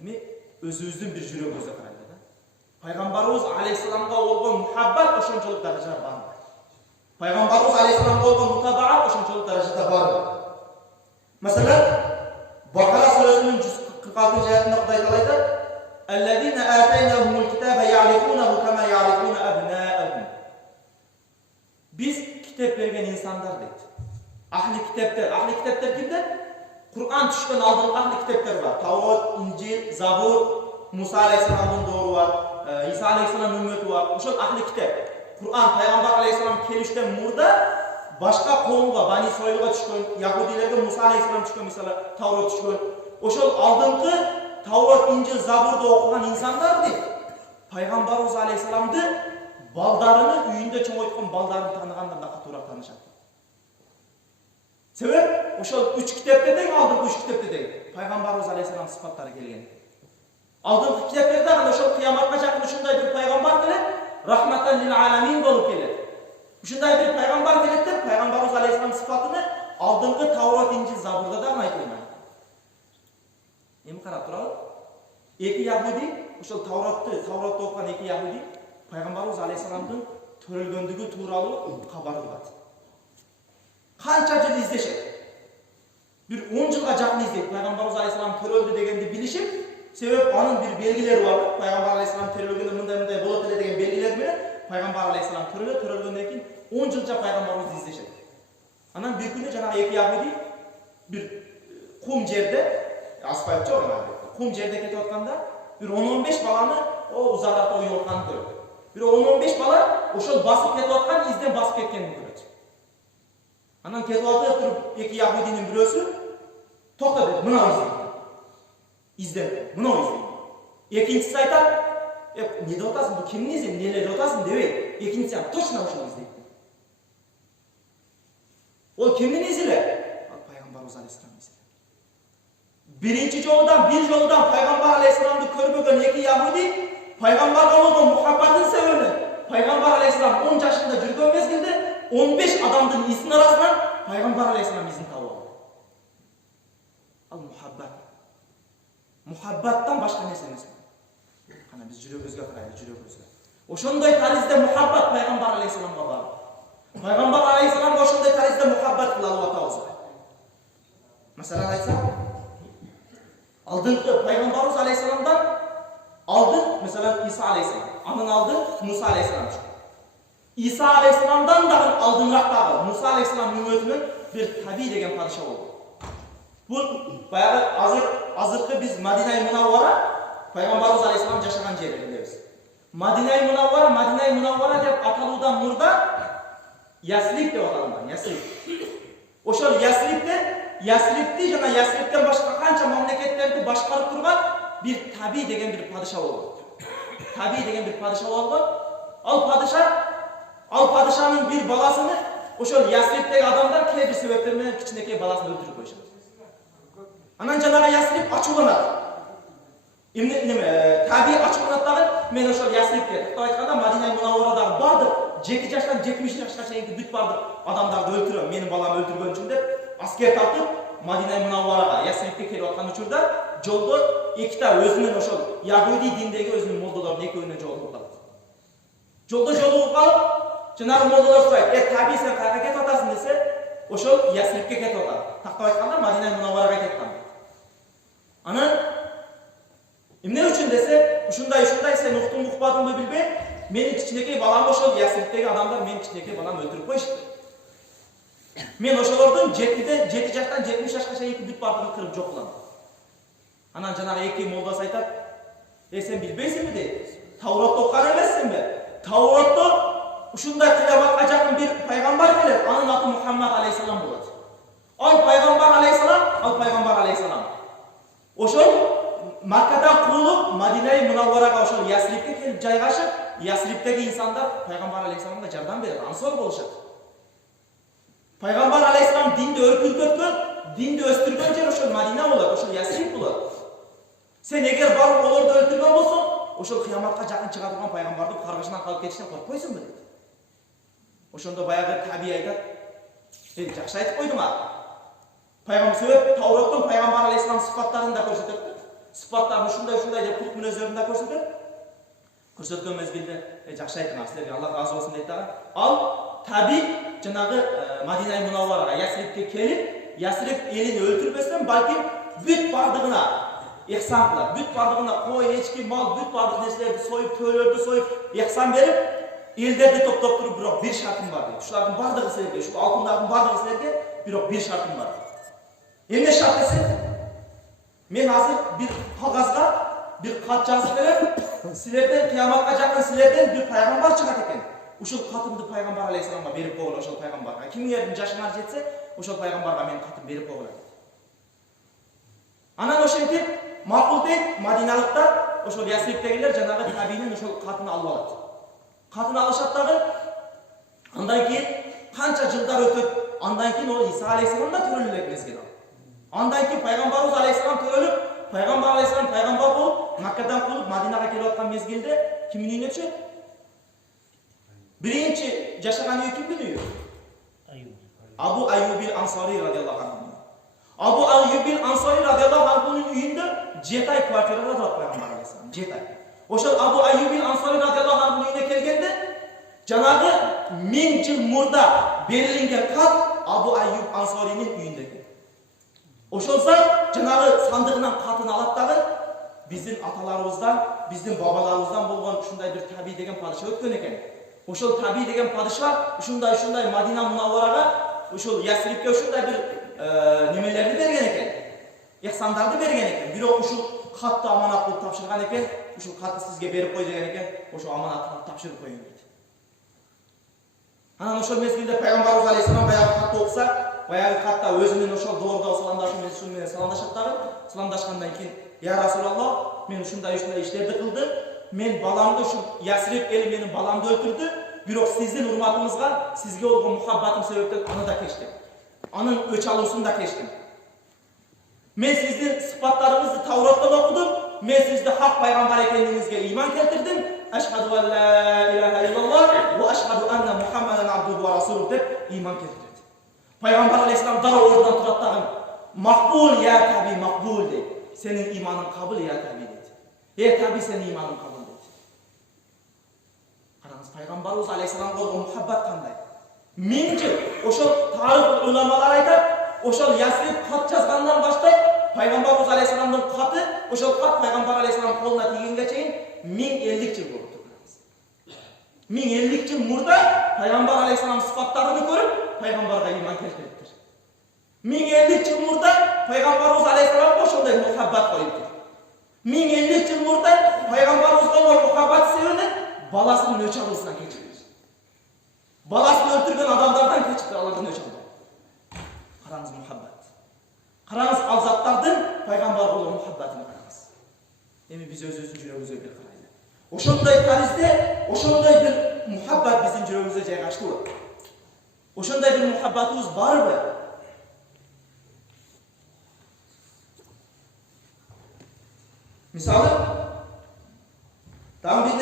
эми өзүбүздүн бир жүрөгүбүзгө карайлы да. Пайгамбарыбыз алейхисаламга болгон мухаббат ошончолук даражада бар. Пайгамбарыбыз алейхисаламга болгон мутабаат ошончолук даражада бар. Masalan, Bakara surasının 146. ayetinde Huday Teala aytadi: "Ellezine ataynahumul kitaba ya'rifunahu kema ya'rifuna abna'ahum." Biz kitap bergen insanlar deydi. Ahli kitaplar kimdir? Kur'an düşkün aldığın ahli kitaplar var. Tavrat, İncil, Zabur, Musa aleyhisselam'ın doğru var. İsa aleyhisselam'ın ümmeti var. Uşul ahli kitap. Kur'an, Peygamber aleyhisselam kelişten murda başka konuga, Bani İsrail'e düşkün, Yahudilerge Musa aleyhisselam düşkün, mesela Tavrat düşkün. Uşul aldığınki Tavrat, İncil, Zabur'da okuyan insanlar deydi. Peygamberimiz aleyhisselam'dı baldarını, üyünde çoğu etken baldarını tanıgandan daha katırak tanışadı. Sebep, ошол 3 kitapta değil, aldığınki 3 kitapta değil. Peygamberimiz aleyhisselam sıfatları gelgen. Aldığınki kitaplarda ошол kıyamatga jakın uşunday bir peygamber gelir, rahmatan lil alamin bolup gelir. Uşunday bir peygamber gelir de, Peygamberimiz aleyhisselam sıfatını aldığınki Tavrat, İncil, Zabur'da da aytılmaydı. Эми карап туралы. Эки Яхуди, ошол Тавратты окуган эки Яхуди Пайгамбарыбыз алейхисаламдын төрөлгөндүгү тууралуу кабар алат. Канча жыл издешет. Bir 10 жылга жакын издейт. Пайгамбарыбыз алейхисалам төрөлдү дегенди билишип, себеп анын бир белгилери бар. Пайгамбар алейхисалам төрөлгөндө мындай болот эле деген белгилер менен Пайгамбар алейхисалам төрөлгөндөн кийин 10 жылча Пайгамбарыбызды издешет. Анан bir күнү жанагы эки Яхуди bir кум жерде asfalt çok önemli. Kum жерде кетип атканда bir 10-15 баланы узагыраакта оюп атканын көрөт. Bir 10-15 бала ошол басып кетип аткан изден басып кеткенин көрөт. Анан кетип атып туруп эки Яхудинин бирөөсү токто деп, мына изден, мына изден. Экинчиси айтат, эмне деп атасың, бул кимдин изи, эмнелер деп атасың дебейт. Экинчиси точно ошол издейт. Ол кимдин изи эле? Ал Пайгамбарыбыз алейхисалам изи. Bir жолудан Peygamber aleyhisselam'dı körбөгөн эки Yahudi Peygamber'e болгон muhabbатын себеби Peygamber aleyhisselam 10 yaşında жүргөн мезгилде 15 адамдын изин арасынан Peygamber aleyhisselam изин табып алды. Ал muhabbаттан башка нерсе эмес. Кана биз жүрөгүбүзгө карайлы, жүрөгүбүзгө. Ошондой таризде muhabbat Peygamber aleyhisselamга бар. Peygamber aleyhisselamга ошондой таризде muhabbat кылып атабыз. Masalan айтсак, aldığınki Peygamberimiz aleyhisselamdan aldın mesela İsa aleyhisselam, anın aldın Musa aleyhisselam çıktı. İsa aleyhisselamdan da aldın raktağı Musa aleyhisselam ümmetinin bir tabi degen padişah oldu. Bu bayağı azırkı biz Madine-i Munavvara Peygamberimiz aleyhisselam yaşagan yerlerindeyiz. Madine-i Munavvara deb atalıdan murda Yaslib deb atalıngan, Yaslib. Oşol Yaslib'di jana Yaslib'den başka kança memleketlerdi başkarıp turgan bir tabi degen bir padişah oldu. Tabi degen bir padişah oldu. Al padişahın bir balasını oşol Yaslib'deki adamlar key bir sebeplerine kiçineki balasını öldürüp koyuştu. Anan janaga Yaslib açılanat. Tabi açılanatları men oşol Yaslib'de aytkanda Madina-i Munavvaradağı bardık 7 yaştan 70 yaşka çeyinki büt bardık adamdарды öldürüp menin balamı öldürgөн üçün деп asker tartıp Madina-i Munavvaraga Yaslib'de kelip atkan uçurda жолдо экита өзүнүн ошол Yahudi dindеги өзүнүн молдолордун экөөнө жолугуп калат. Жолдо жолугуп калып, жанагы молдолор сурайт, таби сен кайга кетип атасың десе, ошол Yaslib'ге кетип атат. Тактап айтканда Madina-i Munavvaraga кетип аткан. Анан эмне үчүн десе, ушундай сен уктуң укпадыңбы билбейм, менин кичинекей балам ошол Yaslib'деги адамдар менин кичинекей баламды өлтүрүп койушту. Men oşolordun 7 yaştan 70 yaşka çeyinki büt bardığını kırıp жоқ kılam. Anan janağı эки молдасы айтат, sen bilbeysinmi deydi. Tavratты окуган эмессиңби? Tavratта ушундай кыяматка жакын bir пайгамбар келет, анын аты Muhammed aleyhisselam болот. Ал пайгамбар aleyhisselam. Ошол Маккадан куулуп, Madina-i Munavvaraga ошол Yaslib'ге келип жайгашып, Yaslib'деги инсандар пайгамбар aleyhisselamга жардам берет, ансор болушат. Peygamber aleyhisselam dinde örgütkötkön, dinde östürgön jer ошол Madina болот, ошол Yaslib болот. Sen eger barып олорду өлтүргөн болсоң, ошол кыяматка жакын чыга турган пайгамбардын каргышынан калып кетишине коркпойсуңбу дейт. Ошондо баягы таби айтат, сен жакшы айтып койдуң а. Пайгамбар сөйлөп, Тавроттун пайгамбар алейхисалам сыфаттарын да көрсөтөт. sıfatlарын ушундай деп курт мүнөздөрүндө көрсөткөн мезгилде жакшы айткан силерге Аллах разы болсун дейт дагы. Ал таби жанагы Мадина Мунавварага Ясрибке келип, Ясриб элин өлтүрбөстөн балким бүт бардыгына ихсан кылат. Бүт бардыгына кой, эчки, мал, бүт бардык нерселерди союп, төлөрдү союп, ихсан берип, элдерди топтоп туруп, бирок бир шартым бар дейт. Ушулардын бардыгы силерге, ушул алтындардын бардыгы силерге, бирок бир шартым бар. Эмне шарт десе? Мен азыр бир кагазга bir kat жазып берем, силерден кыяматка жакын силерден бир пайгамбар чыгат экен. Ушул катымды пайгамбар алейхисаламга берип койгула, ошол пайгамбарга. Кимдердин жашыңар жетсе, ошол пайгамбарга мен катым берип койгула дейт. Анан ошентип макул дейт, Мадиналыктар, ошол Ясриптегилер жанагы табинин ошол катын алып алат. Катын алышат дагы. Андан кийин канча жылдар өтөт, андан кийин ол Иса алейхисалам да төрөлүп элек мезгил. Андан кийин пайгамбарыбыз алейхисалам төрөлүп, Пайгамбар алейхисалам пайгамбар болуп, Маккадан кулуп Мадинага келип аткан мезгилде кимдин үйүнө түшөт? Биринчи жашаган үй кимдин үйү? Абу Айюбил Ансари радиаллаху анху. Абу Айюбил Ансари радиаллаху анхунун үйүндө 7 ай квартирада турат пайгамбар алейхисалам, 7 ай. Ошол Абу Айюбил Ансари радиаллаху анхунун үйүнө келгенде, жанагы 1000 жыл мурда берилген кат Абу Айюб Ансаринин үйүндө экен. Ошолса жанагы сандыгынан катын алат дагы биздин аталарыбыздан, биздин бабаларыбыздан болгон ушундай бир таби деген падыша өткөн экен. Ошол таби деген падыша ушундай Мадина Мунавварага, ушул Ясрибке ушундай бир немелерди берген экен. Ихсандарды берген экен. Бирок ушул катты аманат кылып тапшырган экен. Ушул катты сизге берип кой деген экен. Ошол аманатты тапшырып койгон дейт. Анан ошол мезгилде пайгамбарыбыз алейхисалам баягы катты окуса, баягы катта өзүнүн ошол доордо саламдашуу менен саламдашат дагы. Саламдашкандан кийин, "Я Расулаллах, мен ушундай иштерди кылдым. Мен баламды ушул Ясриб эли менин баламды өлтүрдү. Бирок сиздин урматыңызга, сизге болгон мухаббатым себептен аны да кечтим. Анын өч алуусун да кечтим. Мен сиздин сыпаттарыңызды Тавроттон окудум. Мен сизди хак пайгамбар экендигиңизге ыйман келтирдим. Ашхаду ан ла илаха иллаллах ва ашхаду анна Мухаммадан абдуху ва расулух" деп ыйман келтирди. Пайгамбар алейхисалам дароо ордунан турат дагы, "Макбул я таби, макбул" дейт. "Сенин иманың кабыл я таби" дейт. Таби, сенин иманың кабыл" дейт. Караңыз, пайгамбарыбыз алейхисаламга болгон мухаббат кандай? 1000 жыл ошол тарих уламалар айтат, ошол Ясриб кат жазгандан баштап пайгамбарыбыз алейхисаламдын каты, ошол кат пайгамбар алейхисалам колуна тийгенге чейин 1050 жыл болуптур. 1050 жыл мурда пайгамбар алейхисалам сыфаттарын көрүп, пайгамбарга иман келтириптир. 1050 жыл мурда пайгамбарыбыз алейхисаламга ошондой мухаббат коюптур. 1050 жыл мурда пайгамбарыбызга болгон мухаббат себебинен баласынын өч алуусунан кечириптир. Баласын өлтүргөн адамдардан кечириптир, алардын өч алуу. Караңыз мухаббат. Караңыз ал заттардын пайгамбарга болгон мухаббатын караңыз. Эми биз өзүбүздүн жүрөгүбүзгө бир карайлы. Ошондой таризде, ошондой бир мухаббат биздин жүрөгүбүзгө жайгаштыбы? Ошондой бир мухаббатыбыз барбы? Мисалы, там бир